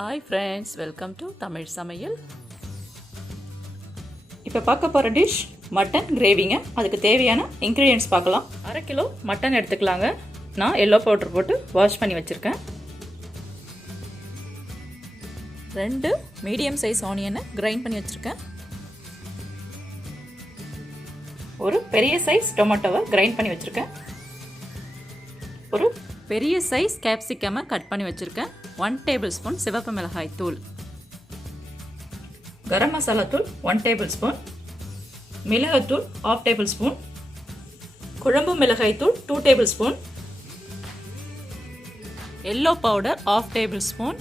Hi friends, welcome to Tamil Samayal. இப்போ பார்க்க போகிற டிஷ் மட்டன் கிரேவிங்க. அதுக்கு தேவையான இன்க்ரீடியன்ட்ஸ் பார்க்கலாம். 1/2 கிலோ மட்டன் எடுத்துக்கலாங்க. நான் எல்லோ பவுடர் போட்டு வாஷ் பண்ணி வச்சுருக்கேன். 2 மீடியம் சைஸ் ஆனியனை கிரைண்ட் பண்ணி வச்சுருக்கேன். ஒரு பெரிய சைஸ் டொமேட்டோவை கிரைண்ட் பண்ணி வச்சுருக்கேன். ஒரு பெரிய சைஸ் கேப்சிகமை கட் பண்ணி வச்சுருக்கேன். 1 டேபிள் ஸ்பூன் சிவப்பு மிளகாய் தூள், கரம் மசாலா தூள் 1 டேபிள் ஸ்பூன், மிளகாய் தூள் 1/2 டேபிள் ஸ்பூன், குழம்பு மிளகாய் தூள் 2 table spoon, yellow powder 1/2 table spoon,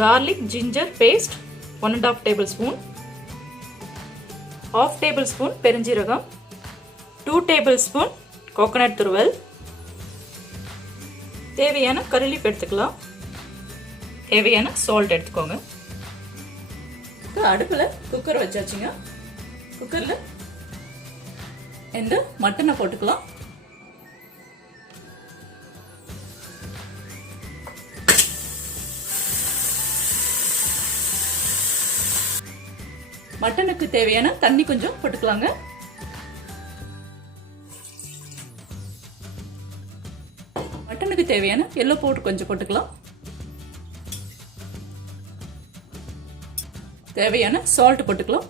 garlic ginger paste 1.5 table spoon, 1/2 table spoon பெருஞ்சீரகம், 2 டேபிள் ஸ்பூன் கோகனட் துருவல், தேவையான கறிலீஃப் எடுத்துக்கலாம். தேவையான சால்ட் எடுத்துக்கோங்க. அடுப்பில் குக்கர் வச்சாச்சுங்க. குக்கரில் இந்த மட்டனை போட்டுக்கலாம். மட்டனுக்கு தேவையான தண்ணி கொஞ்சம் போட்டுக்கலாங்க. மட்டனுக்கு தேவையான எல்லோ பவுடர் கொஞ்சம் போட்டுக்கலாம். தேவையான சால்ட் போட்டுக்கலாம்.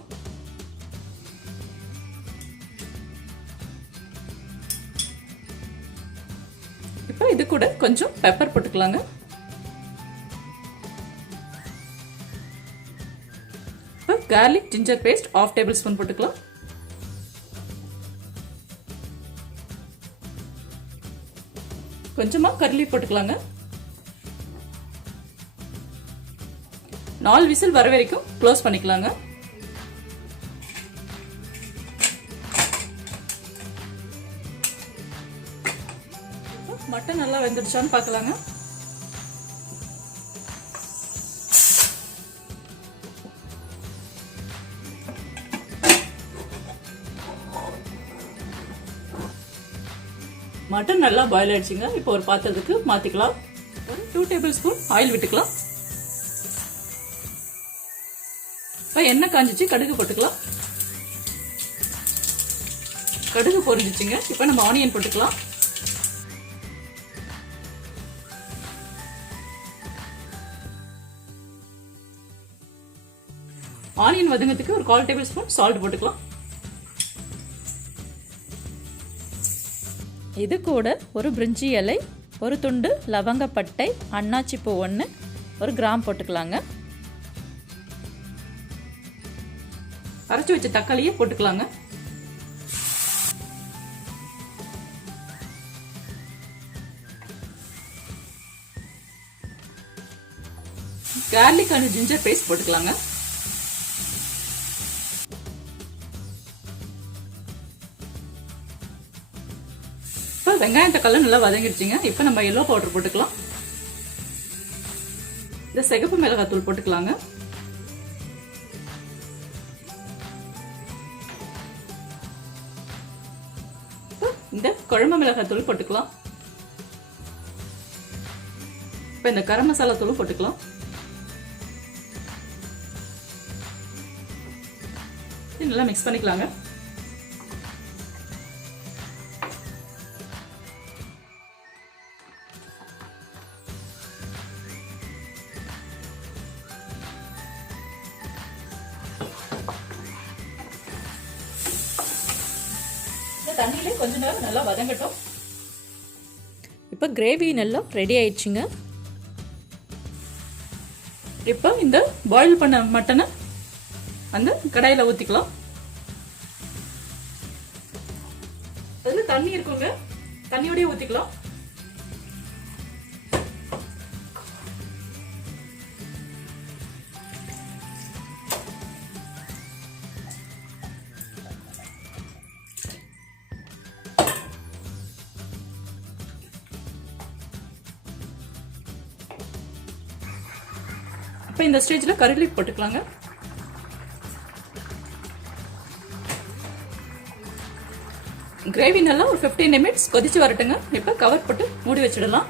இப்போ இது கூட கொஞ்சம் பெப்பர் போட்டுக்கலாங்க. இப்போ garlic ginger paste 1/2 table spoon போட்டுக்கலாம். கொஞ்சமா கர்லி போட்டுக்கலாங்க. 4 விசில் வர வரைக்கும் க்ளோஸ் பண்ணிக்கலாங்க. மட்டன் நல்லா வெந்துடுச்சான்னு பார்க்கலாங்க. மட்டன் நல்லா பாயில் ஆயிடுச்சுங்க. இப்போ ஒரு பாத்திரத்துக்கு மாத்திக்கலாம். ஒரு 2 டேபிள் ஸ்பூன் ஆயில் விட்டுக்கலாம். இப்போ எண்ணெய் காஞ்சிச்சு, கடுகு போட்டுக்கலாம். கடுகு பொரிஞ்சிச்சுங்க. இப்போ நம்ம ஆனியன் போட்டுக்கலாம். ஆனியன் வதங்கிறதுக்கு ஒரு 1/4 டேபிள் ஸ்பூன் சால்ட் போட்டுக்கலாம். இது கூட ஒரு பிரிஞ்சி இலை, ஒரு துண்டு லவங்கப்பட்டை, அன்னாச்சி பூ 1, ஒரு கிராம் போட்டுக்கலாங்க. அரைச்சி வச்ச தக்காளியை போட்டுக்கலாங்க. garlic and ginger paste போட்டுக்கலாங்க. வெங்காயம் தக்காளி நல்லா வதங்கிடுச்சுங்க. இப்போ நம்ம எல்லோ பவுடர் போட்டுக்கலாம். இந்த சிகப்பு மிளகாய் தூள் போட்டுக்கலாங்க. இந்த குழம்பு மிளகாய் தூள் போட்டுக்கலாம். இப்போ இந்த கரம் மசாலா தூள் போட்டுக்கலாம். நல்லா மிக்ஸ் பண்ணிக்கலாங்க. தண்ணியிலே கொஞ்ச நேரம் நல்லா வதங்கட்டும். இப்போ கிரேவி நல்லா ரெடி ஆயிடுச்சுங்க. இப்போ இந்த பாயில் பண்ண மட்டனை அந்த கடாயில ஊத்திக்கலாம். அதுல தண்ணி இருக்குங்க, தண்ணியோடய ஊத்திக்கலாம். இப்போ இந்த ஸ்டேஜ்ல கறி லீஃப் போட்டுக்கலாங்க. கிரேவி நல்லா ஒரு 15 நிமிட்ஸ் கொதிச்சு வரட்டுங்க. இப்போ கவர் போட்டு மூடி வச்சிடலாம்.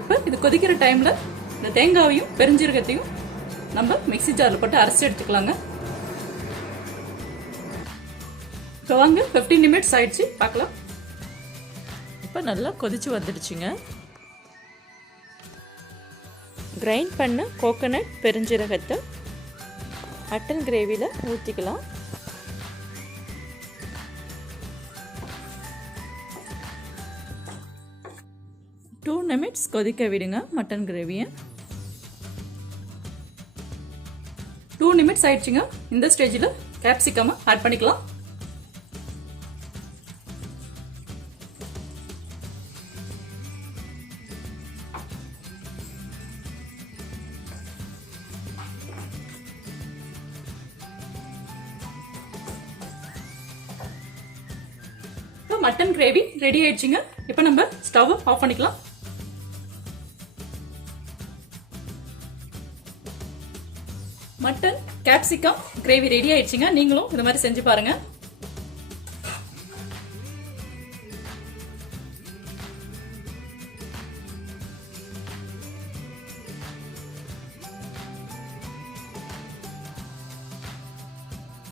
இப்போ இது கொதிக்கிற டைமில் இந்த தேங்காவையும் பெருஞ்சீரகத்தையும் நம்ம மிக்ஸி ஜாரில் போட்டு அரைச்சி எடுத்துக்கலாங்க. இப்போ வாங்க 15 நிமிட்ஸ் ஆயிடுச்சு, பார்க்கலாம். இப்போ நல்லா கொதிச்சு வந்துடுச்சுங்க. கிரைண்ட் பண்ண கோகோனட் பெருஞ்சீரகத்தை மட்டன் கிரேவியில் ஊற்றிக்கலாம். டூ நிமிட்ஸ் கொதிக்க விடுங்க மட்டன் கிரேவியை. 2 நிமிட்ஸ் ஆயிடுச்சுங்க. இந்த ஸ்டேஜில் கேப்சிகம் ஆட் பண்ணிக்கலாம். மட்டன் கிரேவி ரெடி ஆயிடுச்சுங்க. இப்போ நம்ம ஸ்டவ் ஆஃப் பண்ணிக்கலாம். மட்டன் கேப்சிகம் கிரேவி ரெடி ஆயிடுச்சுங்க. நீங்களும் இந்த மாதிரி செஞ்சு பாருங்க.